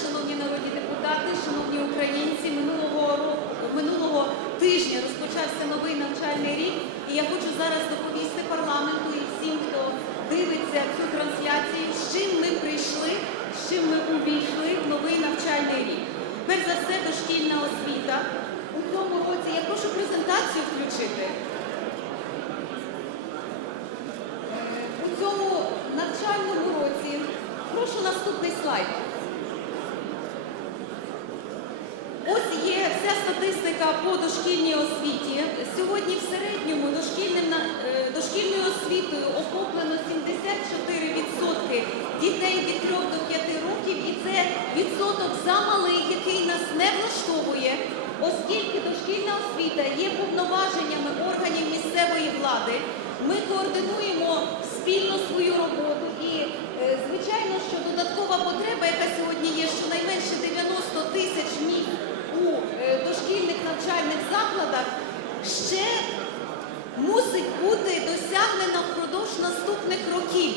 шановні народні депутати, шановні українці. Минулого минулого тижня розпочався новий навчальний рік, і я хочу зараз доповісти парламенту і всім, хто дивиться цю трансляцію, з чим ми прийшли, з чим ми увійшли в новий навчальний рік. Перш за все, дошкільна освіта. У цьому році я прошу презентацію включити. У цьому навчальному році прошу наступний слайд. Вся статистика по дошкільній освіті. Сьогодні в середньому е, дошкільною освітою охоплено 74% дітей від 3 до 5 років, і це відсоток замалий, який нас не влаштовує, оскільки дошкільна освіта є повноваженнями органів місцевої влади. Ми координуємо спільно свою роботу і, е, звичайно, що додаткова потреба, яка сьогодні є, щонайменше 90 тисяч місць навчальних закладах, ще мусить бути досягнена впродовж наступних років.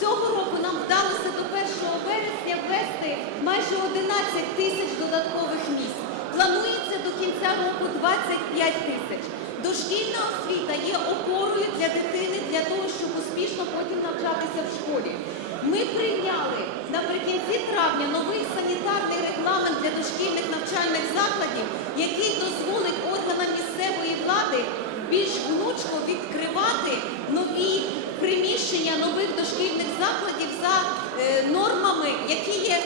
Цього року нам вдалося до 1 вересня ввести майже 11 тисяч додаткових місць. Планується до кінця року 25 тисяч. Дошкільна освіта є опорою для дитини для того, щоб успішно потім навчатися в школі. Ми прийняли наприкінці травня новий санітарний регламент для дошкільних навчальних закладів, який дозволить органам місцевої влади більш гнучко відкривати нові приміщення нових дошкільних закладів за е, нормами, які є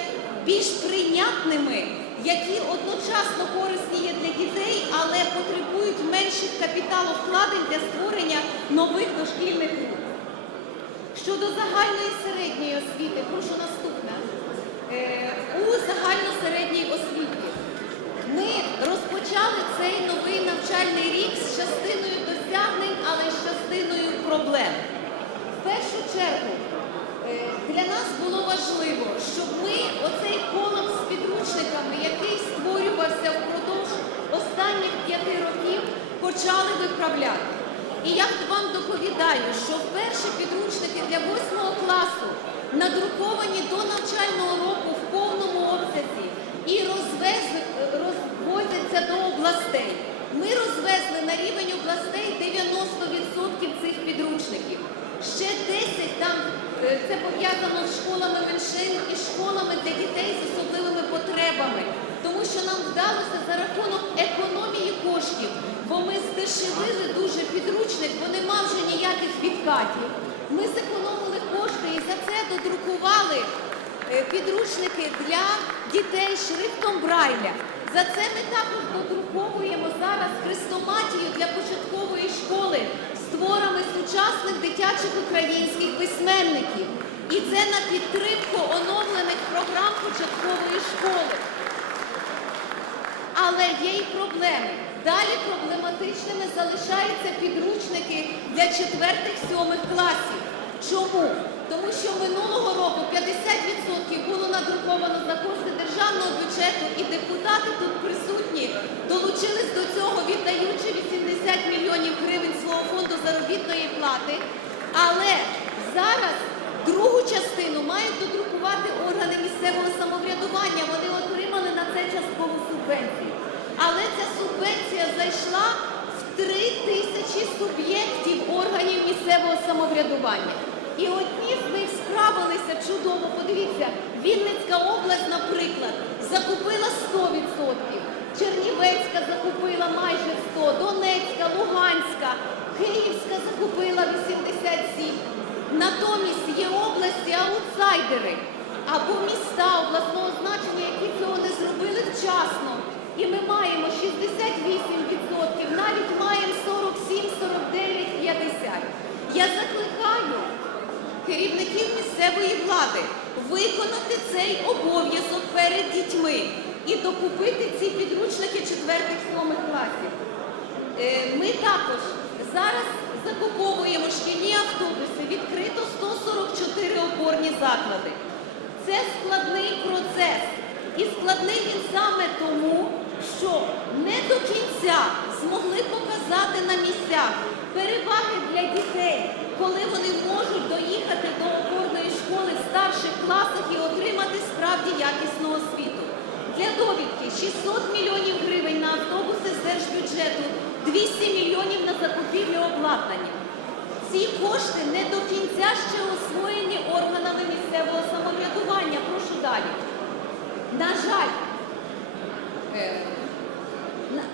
більш прийнятними, які одночасно корисні є для дітей, але потребують менших капіталовкладень для створення нових дошкільних груп. Щодо загальної середньої освіти, прошу наступне. Е, У загально-середній освіті ми розпочали цей новий навчальний рік з частиною досягнень, але з частиною проблем. В першу чергу е, для нас було важливо, щоб ми оцей колапс з підручниками, який створювався впродовж останніх п'яти років, почали виправляти. І я вам доповідаю, що вперше підручники для 8 класу надруковані до навчального року в повному обсязі і до областей. Ми розвезли на рівень областей 90% цих підручників. Ще 10 там е, це пов'язано з школами меншин і школами для дітей з особливими потребами. Тому що нам вдалося за рахунок економії коштів, бо ми здешевили дуже підручник, бо нема вже ніяких відкатів. Ми зекономили кошти і за це додрукували е, підручники для дітей шрифтом Брайля. За це ми також додруковуємо зараз хрестоматію для початкової школи з творами сучасних дитячих українських письменників. І це на підтримку оновлених програм початкової школи. Але є і проблеми. Далі проблематичними залишаються підручники для четвертих-сьомих класів. Чому? Тому що минулого року 50% було надруковано за кошти державного бюджету, і депутати тут присутні долучились до цього, віддаючи 80 мільйонів гривень свого фонду заробітної плати. Але зараз другу частину мають додрукувати органи місцевого самоврядування. Вони отримали на це часткову субвенцію. Але ця субвенція зайшла в три тисячі суб'єктів органів місцевого самоврядування. І одні з них справилися чудово. Подивіться, Вінницька область, наприклад, закупила 100%, Чернівецька закупила майже 100%, Донецька, Луганська, Київська закупила 87%. Натомість є області аутсайдери або міста обласного значення, які цього не зробили вчасно. І ми маємо 68%, навіть маємо 47, 49, 50. Я закликаю керівників місцевої влади виконати цей обов'язок дітьми і докупити ці підручники 4-7 класів. Е, Ми також зараз закуповуємо шкільні автобуси, відкрито 144 опорні заклади. Це складний процес. І складний він саме тому, що не до кінця змогли показати на місцях переваги для дітей, коли вони можуть доїхати до опорної школи в старших класах і отримати справді якісну освіту. Для довідки 600 мільйонів гривень на автобуси з держбюджету, 200 мільйонів на закупівлю обладнання. Ці кошти не до кінця ще освоєні органами місцевого самоврядування. Прошу далі. На жаль, е,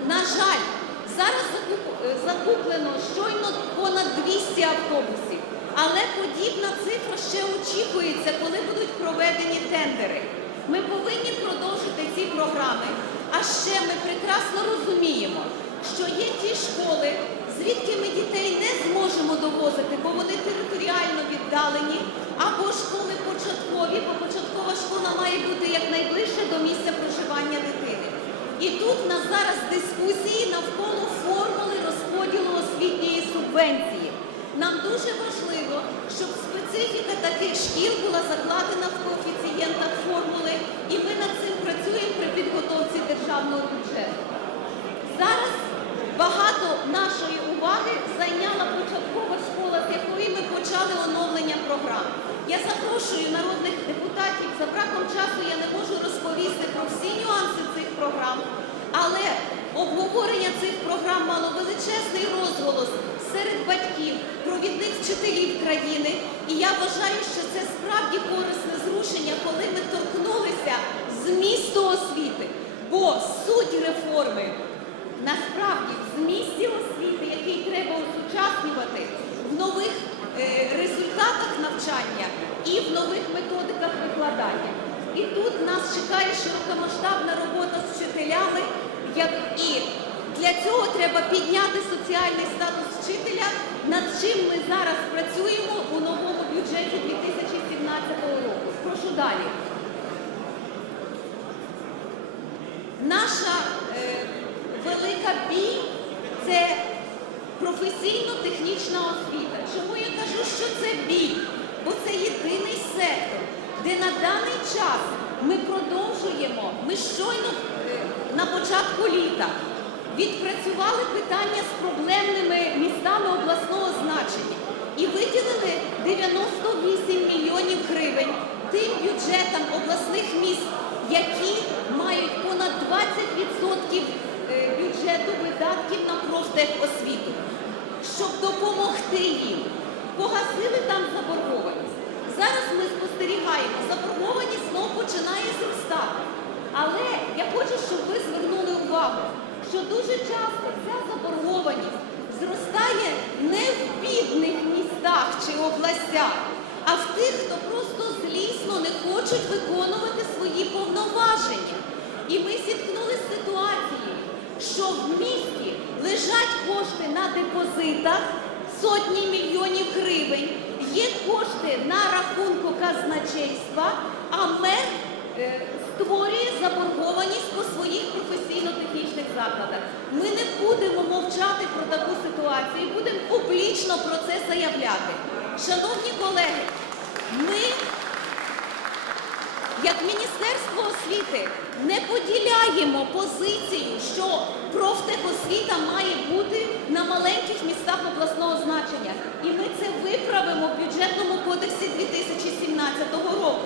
на, жаль, зараз е, закуплено щойно понад 200 автобусів, але подібна цифра ще очікується, коли будуть проведені тендери. Ми повинні продовжити ці програми, а ще ми прекрасно розуміємо, що є ті школи, звідки ми дітей не зможемо довозити, бо вони територіально віддалені, або школи початкові, бо початкова школа має бути якнайближче до місця проживання дитини. І тут у нас зараз дискусії навколо формули розподілу освітньої субвенції. Нам дуже важливо, щоб специфіка таких шкіл була закладена в коефіцієнтах формули, і ми над цим працюємо при підготовці державного бюджету. Зараз багато нашої уваги зайняла початкова школа, з якої ми почали оновлення програм. Я запрошую народних депутатів, за браком часу я не можу розповісти про всі нюанси цих програм, але обговорення цих програм мало величезний розголос серед батьків, провідних вчителів країни. І я вважаю, що це справді корисне зрушення, коли ми торкнулися змісту освіти. Бо суть реформи насправді в змісті освіти, який треба осучаснювати в нових е, результатах навчання і в нових методиках викладання. І тут нас чекає широкомасштабна робота з вчителями, як і для цього треба підняти соціальний статус вчителя, над чим ми зараз працюємо у новому бюджеті 2017 року. Прошу далі. Наша е, велика біль це професійно-технічна освіта. Чому я кажу, що це біль? Бо це єдиний сектор, де на даний час ми продовжуємо, ми щойно е, на початку літа відпрацювали питання з проблемними містами обласного значення і виділили 98 мільйонів гривень тим бюджетам обласних міст, які мають понад 20% е, бюджету видатків на профтехосвіту, щоб допомогти їм. Погасили там заборгованість. Зараз ми спостерігаємо, заборгованість знову починає зростати. Але я хочу, щоб ви звернули увагу, що дуже часто ця заборгованість зростає не в бідних містах чи областях, а в тих, хто просто злісно не хочуть виконувати свої повноваження. І ми зіткнулися з ситуацією, що в місті лежать кошти на депозитах сотні мільйонів гривень, є кошти на рахунку казначейства, а мер е, створює заборгованість по своїх професійно-технічних закладах. Ми не будемо мовчати про таку ситуацію, будемо публічно про це заявляти. Шановні колеги, ми як Міністерство освіти не поділяємо позицію, що профтехосвіта має бути на маленьких містах обласного значення. І ми це виправимо в бюджетному кодексі 2017 року.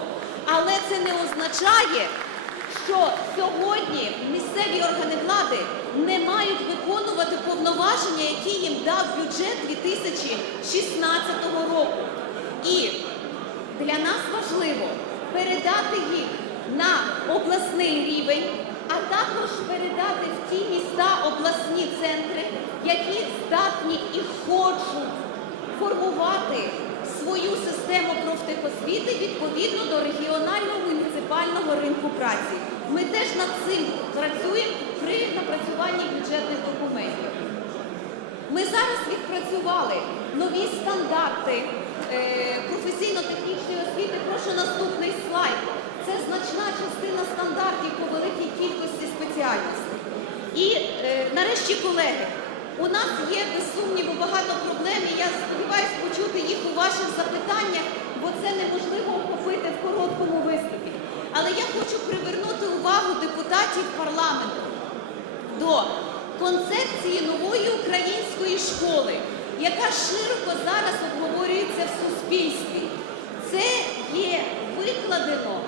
Але це не означає, що сьогодні місцеві органи влади не мають виконувати повноваження, які їм дав бюджет 2016 року. І для нас важливо передати їх на обласний рівень, а також передати в ті міста обласні центри, які здатні і хочуть формувати свою систему профтехосвіти відповідно до регіонального муніципального ринку праці. Ми теж над цим працюємо при напрацюванні бюджетних документів. Ми зараз відпрацювали нові стандарти е, професійно-технічної освіти. Прошу наступний слайд. Це значна частина стандартів по великій кількості спеціальностей. І е, нарешті, колеги, у нас є без сумніву багато проблем. і Я сподіваюся почути їх у ваших запитаннях, бо це неможливо охопити в короткому виступі. Але я хочу привернути увагу депутатів парламенту до концепції нової української школи, яка широко зараз обговорюється в суспільстві. Це є викладено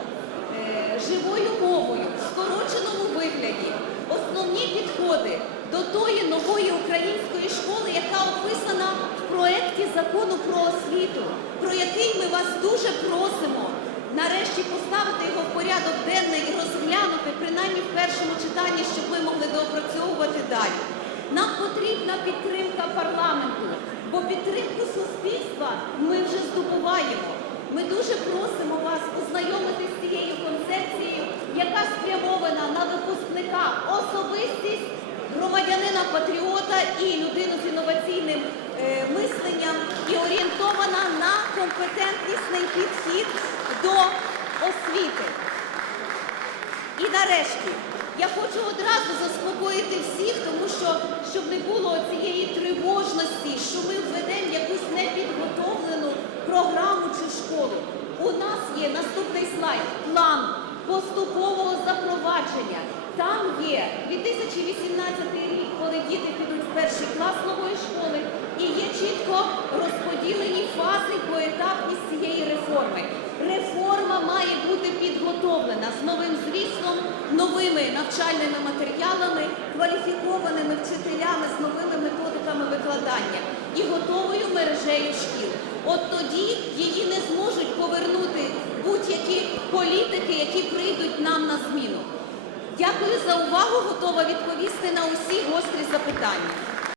е, живою мовою, скорочено вигляді основні підходи до тої нової української школи, яка описана в проєкті закону про освіту, про який ми вас дуже просимо нарешті поставити його в порядок денний і розглянути принаймні в першому читанні, щоб ми могли доопрацьовувати далі. Нам потрібна підтримка парламенту, бо підтримку суспільства ми вже здобуваємо. Ми дуже просимо вас ознайомитися з цією концепцією, яка спрямована на випускника особистість громадянина патріота і людину з інноваційним е, мисленням і орієнтована на компетентнісний підхід до освіти. І нарешті я хочу одразу заспокоїти всіх, тому що щоб не було цієї тривожності, що ми введемо якусь непідготовлену програму чи школу. У нас є наступний слайд план поступового запровадження. Там є 2018 рік, коли діти підуть в перший клас нової школи, і є чітко розподілені фази поетапність цієї реформи. Реформа має бути підготовлена з новим змістом, новими навчальними матеріалами, кваліфікованими вчителями з новими методиками викладання і готовою мережею шкіл. От тоді її не зможуть повернути будь-які політики, які прийдуть нам на зміну. Дякую за увагу, готова відповісти на усі гострі запитання.